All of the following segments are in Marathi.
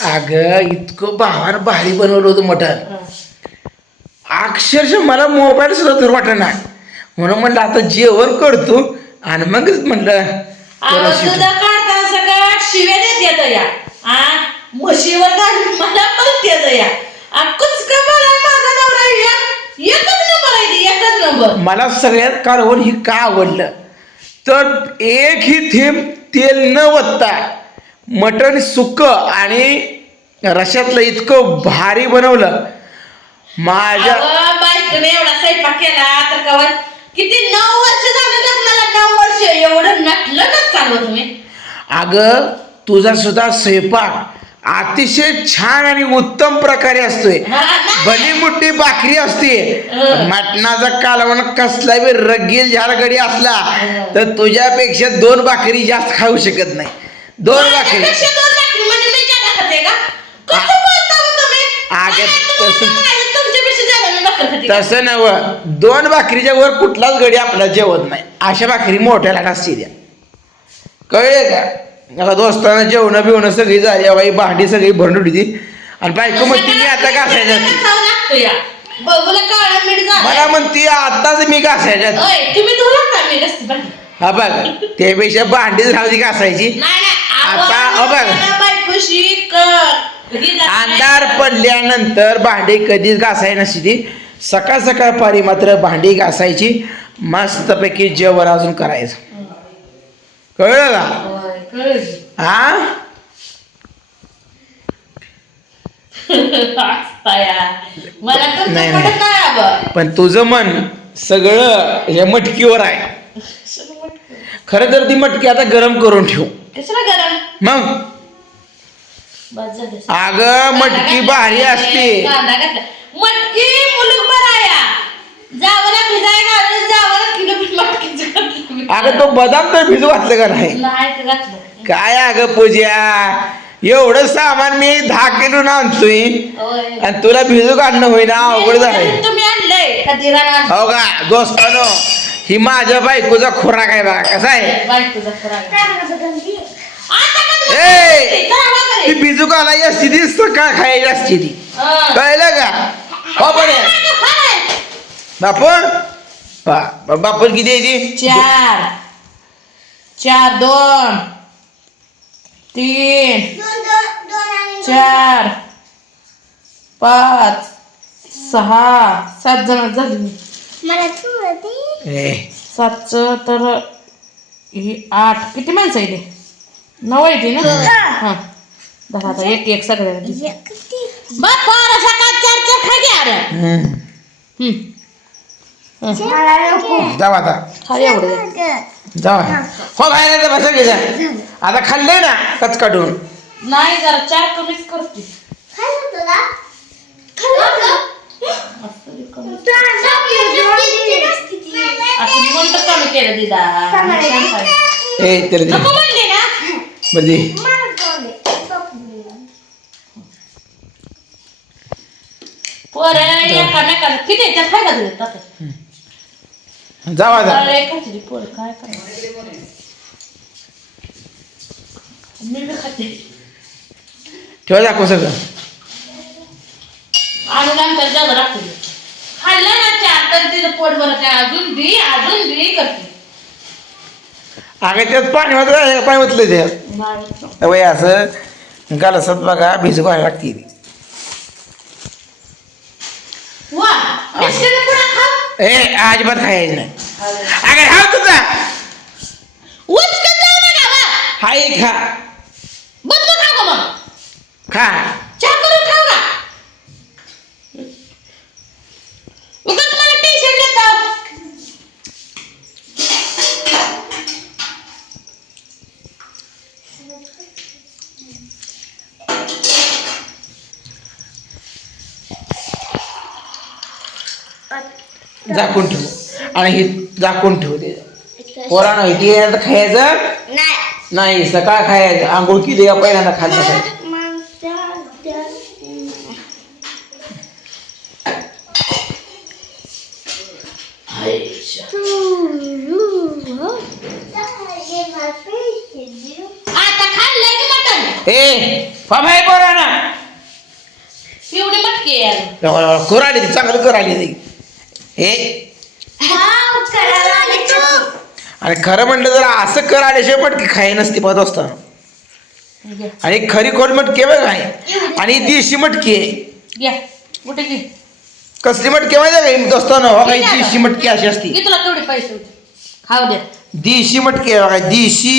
अगं इतकं भावानं भारी बनवलं होतं मटण, अक्षरशः मला मोबाईल सुद्धा तर वाटेना. म्हणून म्हणलं आता जेवण करतो आणि मगच म्हणलं तुझं काढता सगळं शिव्या देत येत या म्हशीवर काढून मला पण या कुचका मला माझा नवरा एकच नंबर आहे ती, एकच नंबर. मला सगळ्यात कालवण ही का आवडलं तर एकही थेंब तेल न वतता मटण सुक्क आणि रश्यातलं इतकं भारी बनवलं. माझ्या बायकोने एवढा स्वयंपाक केला तर कवा किती 9 वर्ष झालं लग्नाला, 9 वर्ष एवढं नटलं ना चालवं तुम्ही. अगं तुझा सुद्धा स्वयंपाक अतिशय छान आणि उत्तम प्रकारे असतोय. भली मोठी भाकरी असते, मटणाचा कालवण कसला बी रगील झारगडी असला तर तुझ्यापेक्षा 2 भाकरी जास्त खाऊ शकत नाही. 2 भाकरी तसं नव 2 भाकरीच्या वर कुठलाच गडी आपला जेवत नाही. अशा भाकरी मोठ्याला असते द्या, कळले का? नका दोस्ताना जेवण बिवणं सगळी झाली, बाई भांडी सगळी भरून उडती आणि बायको म्हणते मी आता घासायच्या. मला म्हणते आताच मी घासायच्यात. हा बघ त्यापेक्षा भांडीच राहू घासायची. आता बघ अंधार पडल्यानंतर भांडी कधीच घासाय नसती. सकाळ सकाळ पारी मात्र भांडी घासायची, मस्तपैकी जेवण अजून करायचं. कळलं का? हा नाही पण तुझं मन सगळं या मटकीवर आहे. खरं तर ती मटकी आता गरम करून ठेव. मग अगं मटकी भारी असते. मटकी मुलूक बराया जावला भिजाय घालून जावला किलो मटकी. अगं तो बदाम तर भिजू घातलं का नाही? काय अगं पूजा, एवढं सामान मी 10 किलो आणतोय आणि तुला भिजू काढणं होईना, अवघड झालंय. तुम्ही आणलंय हो का दोस्तानो, ही माझ्या बायकोचा खुराक आहे बघा. कसा आहे ती भिजू घालायची असती ती, सकाळ खायची असती ती. कळलं का? हो पण बापून बापून किती आहे ती? 4 4 2 3 4 5 6 7 जण झाली. 7च तर ही 8 किती माणसं आहे ते? 9 आहे ती ना. हा 10 एक एक सगळ्या बारा सकाळ 4 खा घ्या. जाऊ आता खाली एवढं जाऊ. हो बाहेर बसा घे. आता खाल्लंय ना कच काढून. नाही जरा 4 कमीच करते. कमी केलं दिदा म्हणले ना पोर एकामेकाला किती याच्यात खायला देतात. जाऊ आता. पोर काय करायचं मी बी खाते. ठेवा दाखव सगळं आणि नंतर जागा राखते. खाल्लं ना 4 तर तिथं पोट भरत आहे. अजून बी करते. अगं त्यात पाणी मात्र पाणी ओतलं त्यात वय असं गालसात बघा भिजू घालायला लागते ती. अजिबात खायचं नाही. अगं हा तुझा हाय खा खा झाकून ठेव आणि ही झाकून ठेव. ते पोरानं इथे खायचं नाही, सकाळ खायचं. आंघोळ केली का पहिल्यांदा खात बसायचं. आता खाल्लंय की मटण? बाय बरं ना एवढी मटकी आहे कराडी चांगलं कराडी हे आणि खरं म्हटलं जर असं कराडीशिवाय मटकी खाई नसती पाहत असताना आणि खरी खोड मटकी बघ आहे आणि देशी मटकी आहे घ्या कुठे घे कसली मटकी माहिती आहे का दोस्तानो हो काही देशी मटकी अशी असती घे तुला तेवढे पैसे होते खाऊ द्या देशी मटकी आहे बघा देशी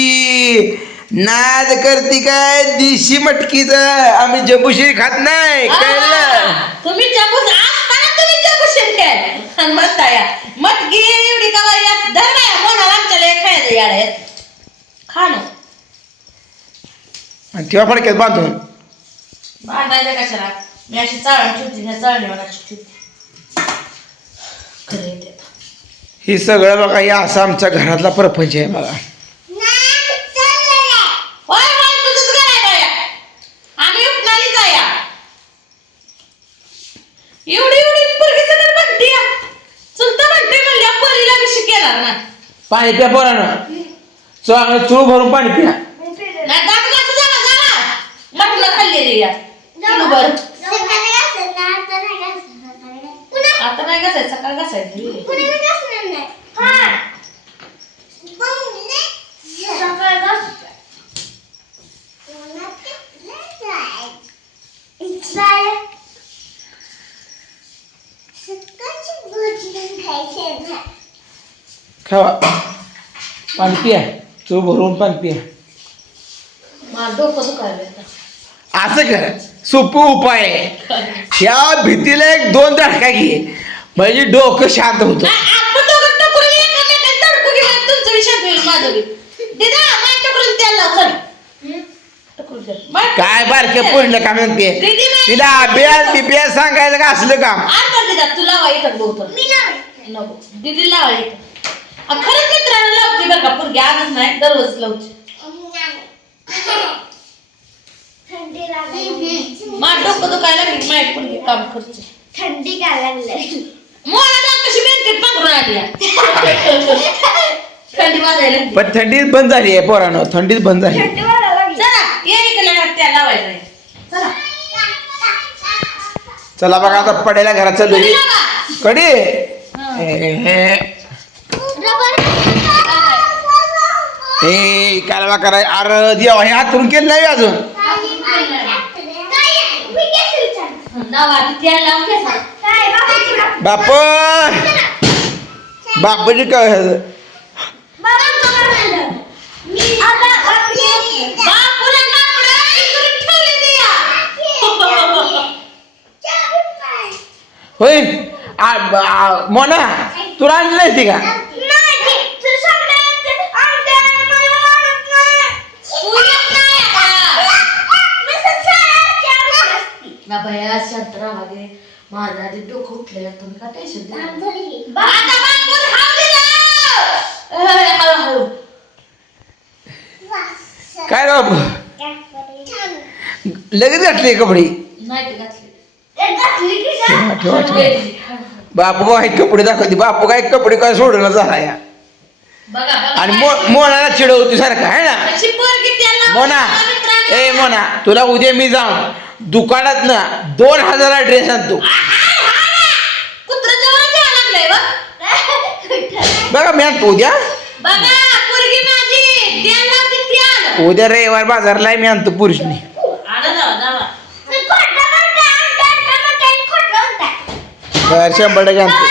नाद करते काय देशी मटकीच आम्ही जबुशी खात नाही कळलं तुम्ही जबूस असताना तुम्ही जबूस काय आणि म्हणताय मटकी एवढी कवा यात धर नाही कोणाला आमच्याला खायचं याड खा ना आणि तेव्हा फडक्यात बांधून बांधायचं कशाला मी अशी चाळण ठेवते ह्या चाळणीवर अशी ठेवते खरं येते हे सगळं बघा या असं आमच्या घरातला प्रपंच आहे बघा होय होय तुझंच घर आहे बाया आम्ही उपनाली जाया एवढी एवढी पोरगी सगळं म्हणते चुलता म्हणते म्हणल्या पोरीला बी शिकेला ना पाणी प्या पोरानं चांगलं चूळ भरून पाणी प्या नाही दात घासू जावा जावा मटलं खाल्लेली या किलोभर आता नाही घासायचं सकाळ घासायचं खावा पाणी पिया चूळ भरून पाणी पिया माझं डोकं दुखायला असं कर सोपं उपाय आहे ह्या भीतीला एक 2 धडका घे म्हणजे डोकं शांत होतं आपण दोघं टकुरून एकामेकाला धडकू घेऊन तुमचं विषय होईल माझं बी दिदा माझ्या टकुरून तेल लाव चल टकुरून तेल काय बारके पडलं का म्हणते दीदी तिला अभ्यास बिभ्यास सांगायचं का असलं काम आता दिदा तू लावा येतात बहुतर मी लाव नको दीदी लावा येतात खरंच मित्रांना लावते बरं का पोरगी आजच नाही दररोज लावते माझं डोकं दुखायला लागली माझी पोरगी काम करते थंडी काय लागली मला ना कशी बेंकेत पांघरून आली थंडी वाजायला लागली. पण थंडीत बंद झाली आहे पोरानं थंडीत बंद झाली थंडी वाजायला लागली चला ये इकडे त्या लावायचं आहे. चला चला बघा आता पडायला घरात चालू कडी लावा. कडी हे कालवा कराय अरे देवा हे हातून केलं नाही अजून लावा ती तेल लावून घे सर. बाप बापाची काय बापूला कापडं इकडे ठेवली ती या. होय मोना तुला आणली नाही ती का तू येत नाही आता. बाया शांत राहा गे माझं आधी डोकं उठलंय तुम्ही का टेन्शन द्या आता बापून हाव दिलं. हळूहळू काय रे बाप लगेच घातली कपडे नाही ते घातली ठेवा ठेवा बापू काय कपडे दाखवते बापू काय कपडे काय सोडलं झाला या बघा बघा आणि मोनाला चिडवती सारखं आहे ना अशी पोरगी त्याला मोना ए मोना तुला उद्या मी जाऊन दुकानात ना 2000 ड्रेस आणतो कुत्र जवळ जायला लागलंय बघा मी आणतो उद्या बघा पोरगी माझी त्याला लावते त्याला उद्या रविवार बाजारला आहे, मी आणतो पुरुषनी आला जावा जावा 100% आणतो